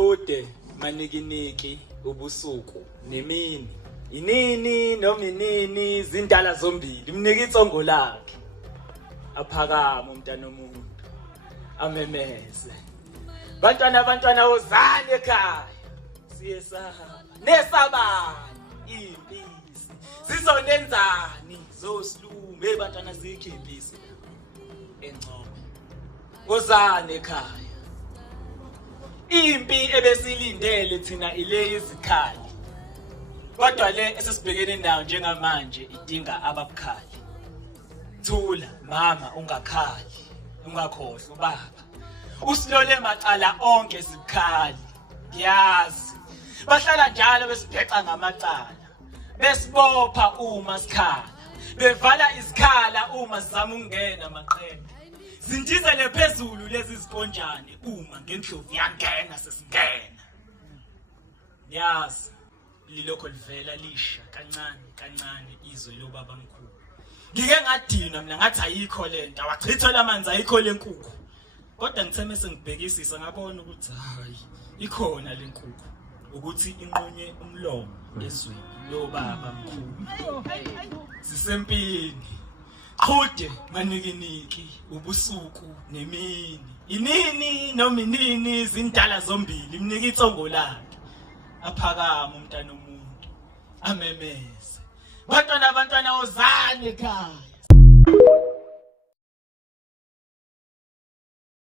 Qhude manikiniki ubusuku nemini. Inini noma inini zindala zombili mnika itsongo lakhe. Aphakama umntana omuntu. Amemeze. Bantwana wozani ekhaya. Siyesahamba. Nesabani impisi. Sizonenzani zosilumbe bantwana zikhiphisi. Engcobo. Wozani ekhaya. Impi ebesilindele thina ile izikhali. Kodwa le esesibhekene nayo njengamanje idinga ababukhali. Thula mama ungakhali, ungakhohlwa ubaba. Usilole macala onke sibukhali. Ngiyazi. Bahlala njalo besibheca ngamacala. Besibopha uma sikhala. Bevala izikhala uma sizama ukungena maqembu. Zindizele phezulu lezi zikonjane uma ngendlovu yangena sesingena. Yazi lilokho livela lisha kancane izwe lobaba mkhulu. Ngike ngadina mina ngathi ayikho lento awachithola amanzi ayikho lenkukhu. Kodwa ngithe mase ngibhekisisa ngabona ukuthi hayi ikhona lenkukhu ukuthi inqonye umlomo ezweni lobaba mkhulu. Sisempini. Qhude manikiniki ubusuku nemini. Inini noma inini zindala zombili mnika itsongo lakhe. Aphakama umntana omuntu. Amemeze. Bantwana wozani ekhaya.